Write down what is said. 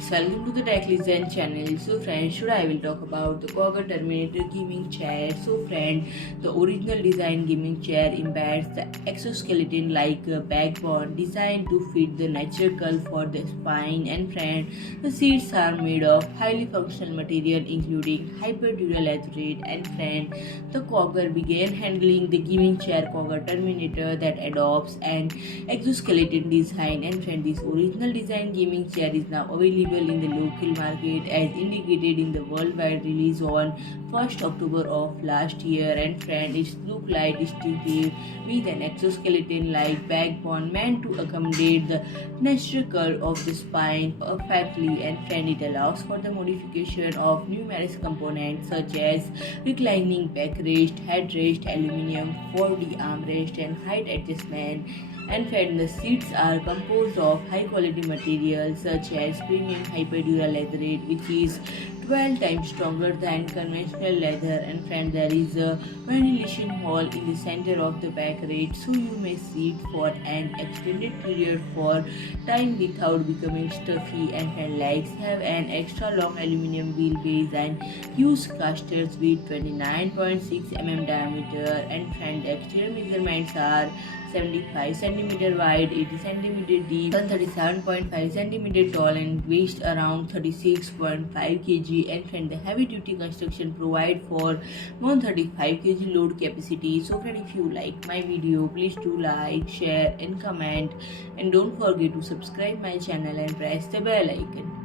friends, welcome to the Tech Listen channel. So friends, today I will talk about the Quagga Terminator gaming chair. So friend, the original design gaming chair embeds the exoskeleton like a backbone designed to fit the natural curve for the spine. And friend, the seats are made of highly functional material including hyperdural leatherette. And friend, the Quagga began handling the gaming chair Quagga Terminator that adopts an exoskeleton design. And friend, this original design gaming chair is now available in the local market as indicated in the worldwide release on 1st October of last year. And friend, its look like distinctive with an exoskeleton like backbone meant to accommodate the natural curve of the spine perfectly. And friend, it allows for the modification of numerous components such as reclining backrest, headrest, aluminium 4D armrest, and height adjustment. And friend, the seats are composed of high quality materials such as premium hyperdural leatherette, which is 12 times stronger than conventional leather. And friend, there is a ventilation hole in the center of the backrest, so you may sit for an extended period for time without becoming stuffy. And friend, legs have an extra long aluminum wheelbase and use casters with 29.6 mm diameter. And friend, the exterior measurements are 75 cm wide, 80 cm deep, and 37.5 cm tall, and weighs around 36.5 kg. And friend, the heavy duty construction provide for 135 kg load capacity. So friend, if you like my video, please do like, share and comment, and don't forget to subscribe my channel and press the bell icon.